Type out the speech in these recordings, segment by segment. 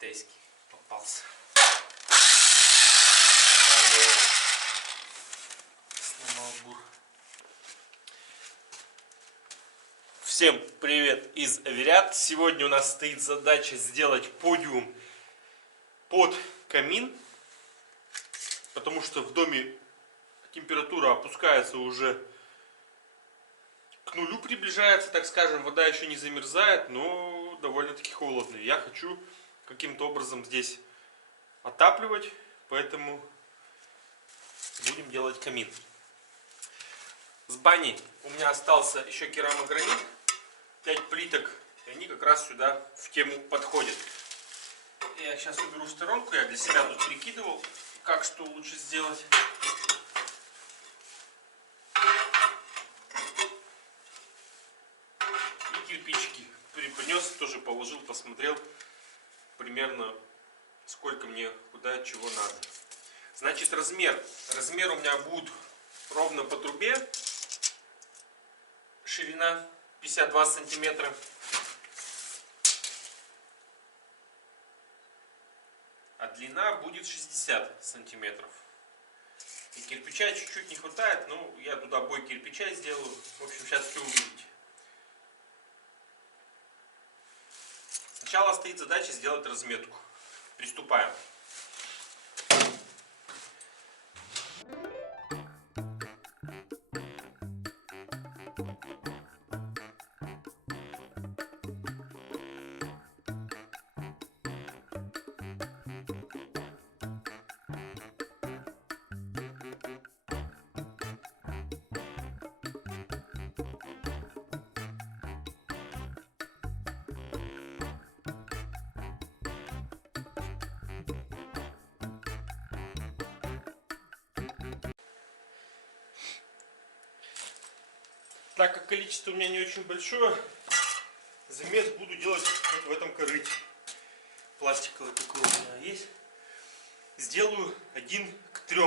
китайский попался. Сломал бур. Всем привет из Аверят. Сегодня у нас стоит задача сделать подиум под камин, потому что в доме температура опускается уже к нулю, приближается, так скажем, вода еще не замерзает, но довольно-таки холодно. Я хочу каким-то образом здесь отапливать, поэтому будем делать камин. С бани у меня остался еще керамогранит, 5 плиток, и они как раз сюда в тему подходят. Я их сейчас уберу в сторонку, я для себя тут прикидывал, как что лучше сделать. И кирпичики принес, тоже положил, посмотрел примерно сколько мне, куда, чего надо. Значит, размер у меня будет ровно по трубе, ширина 52 сантиметра. А длина будет 60 сантиметров. И кирпича чуть-чуть не хватает, но я туда бой кирпича сделаю. В общем, сейчас все увидите. Сначала стоит задача сделать разметку. Приступаем. Так как количество у меня не очень большое, замес буду делать вот в этом корыте. Пластиковый такой у меня есть. Сделаю 1 к 3.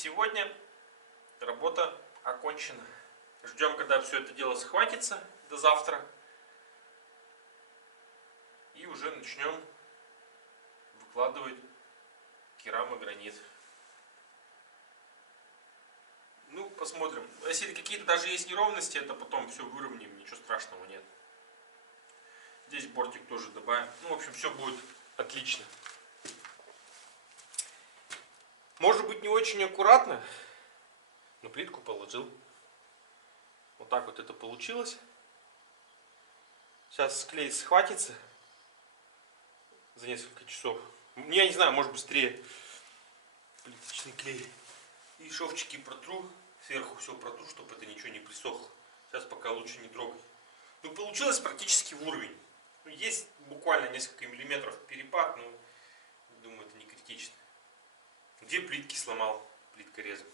сегодня работа окончена. Ждем, когда все это дело схватится до завтра. И уже начнем выкладывать керамогранит. Ну, посмотрим. Если какие-то даже есть неровности, это потом все выровняем, ничего страшного нет. Здесь бортик тоже добавим. Ну, в общем, все будет отлично. Может быть, не очень аккуратно, но плитку положил. Вот так вот это получилось. Сейчас клей схватится за несколько часов. Я не знаю, может быстрее. Плиточный клей. И шовчики протру. Сверху все протру, чтобы это ничего не присохло. Сейчас пока лучше не трогать. Ну, получилось практически в уровень. Ну, есть буквально несколько миллиметров перепад, но думаю, это не критично. Где плитки сломал плиткорезом?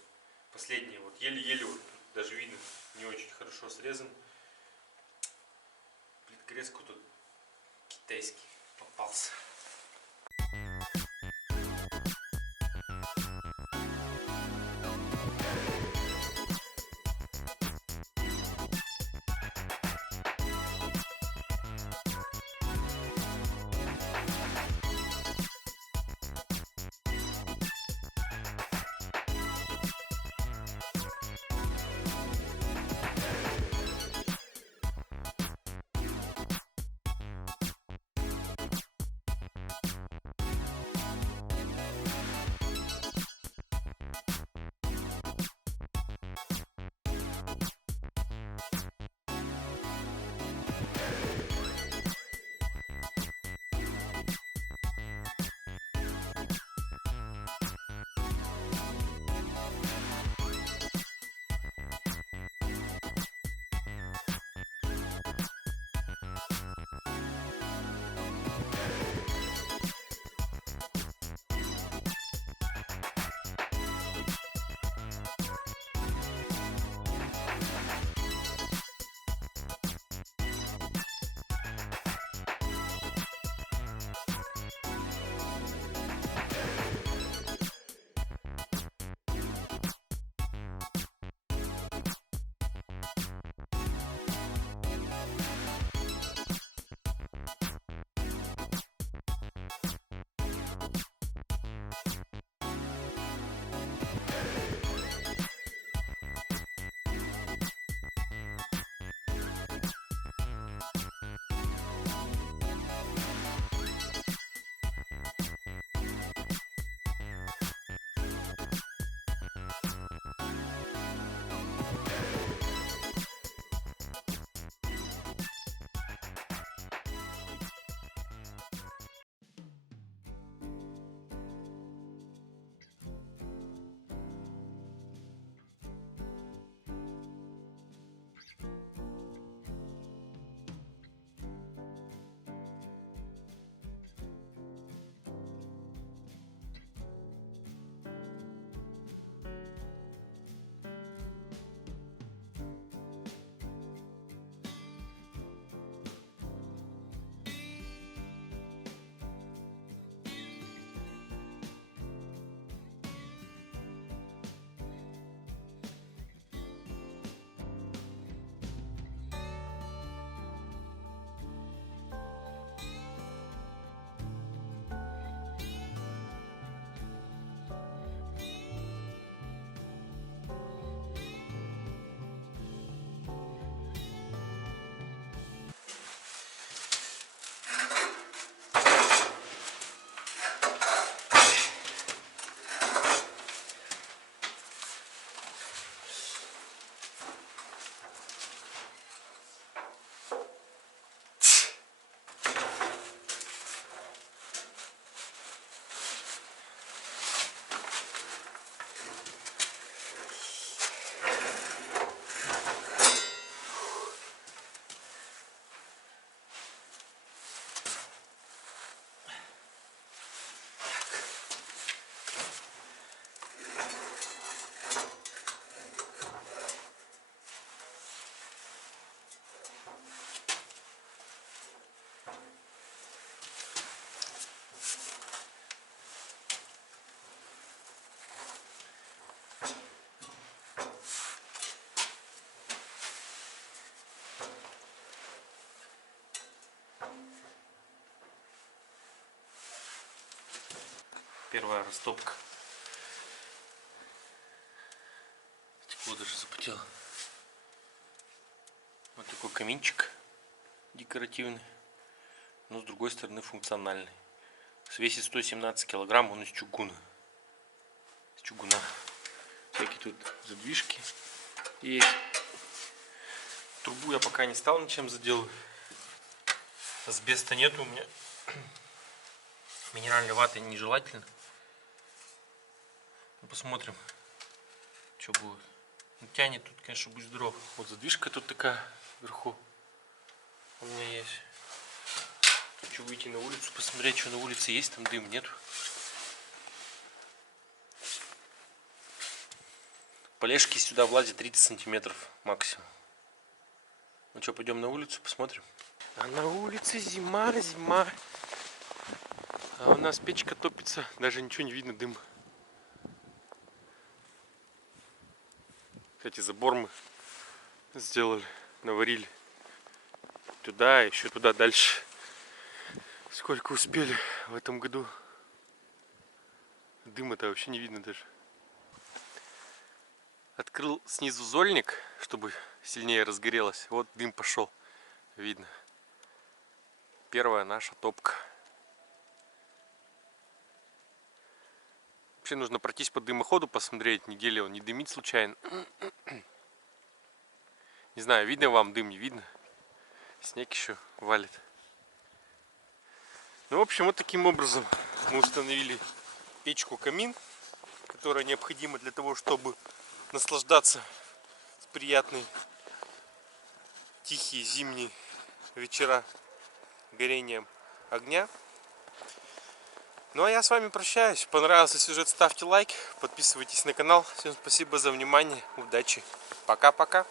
Последние вот еле-еле, вот, даже видно, не очень хорошо срезан. Плиткорез какой-то китайский попался. Первая растопка. Тепло даже запотело. Вот такой каминчик декоративный, но с другой стороны функциональный. Весит 117 килограмм, он из чугуна. Всякие тут задвижки есть. Трубу я пока не стал ничем заделывать. Асбеста нету у меня. Минеральной ваты нежелательно. Посмотрим, что будет. Ну, тянет тут, конечно, будь здоров. Вот задвижка тут такая вверху у меня есть. Хочу выйти на улицу, посмотреть, что на улице есть, там дым нету. Полежки сюда влазит 30 сантиметров максимум. Ну что, пойдем на улицу, посмотрим. А на улице зима. А у нас печка топится, даже ничего не видно, дым. Кстати, забор мы сделали, наварили. Туда, еще туда дальше. Сколько успели в этом году. Дыма-то вообще не видно даже. Открыл снизу зольник, чтобы сильнее разгорелось. Вот дым пошел. Видно. Первая наша топка. Вообще нужно пройтись по дымоходу, посмотреть, неделю он не дымит случайно. Не знаю, видно вам дым, не видно. Снег еще валит. Ну, в общем, вот таким образом мы установили печку-камин, которая необходима для того, чтобы наслаждаться в приятные тихие зимние вечера горением огня. Ну а я с вами прощаюсь. Понравился сюжет, ставьте лайк, подписывайтесь на канал. Всем спасибо за внимание, удачи, пока-пока.